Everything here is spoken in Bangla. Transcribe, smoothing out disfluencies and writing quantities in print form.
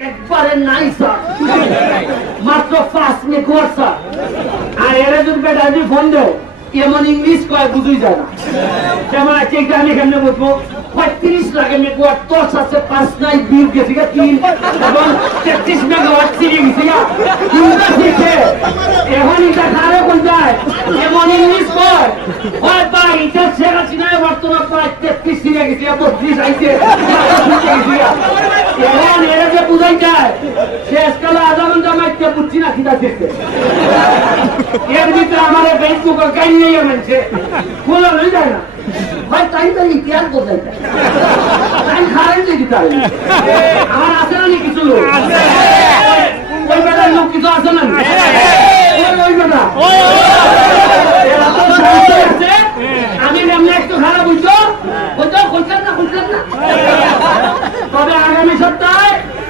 একবারে নাই স্যার, মাত্র 5 মিনিট স্যার। আর এরা যদি বেটা যদি ফোন দেও এমন ইংলিশ কয় বুঝুই যায় না। যেমন আছে আমি কেমনে বুঝবো 35 লাগে মেগাওয়াট 10 আছে 5 নাই 2 গেছে 3 এবং 33 মেগাওয়াট চিড়ে গেছে কিন্তু শিখে এখন এটা কারে কোন যায় এমন ইংলিশ কয় হয় ভাই এটা শেখা চিনায় বর্তমান প্রায় 33 চিড়ে গেছে 32 আইছে এখন এরা যে বুঝাই যায় শেষকালে আজামান জামাইতে বুঝছি না খিদা দিচ্ছে এর ভিতরে আমার ফেসবুকে গাইন নিয়ে মানছে খোলা হয়ে যায় না ভাই তাই তাই ইতিহাস বোঝাই যায় তাই খারেন যে দিতে আমার আছে না